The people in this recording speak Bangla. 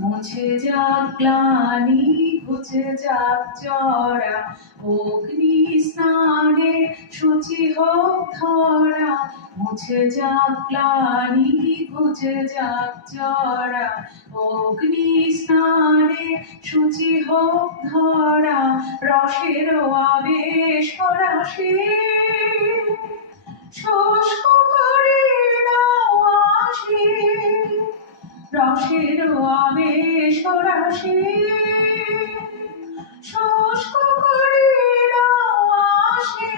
মুছে যাক গ্লানি ঘুচে যাক চড়া অগ্নি স্নানে শুচি হোক ধরা মুছে যাক গ্লানি ঘুচে যাক চড়া অগ্নি স্নানে শুচি হোক ধরা রসের আবেশ রাশি শুষ্ক করে দাও আসি রসের আবেশ রাশি শুষ্ক করে দাও আসি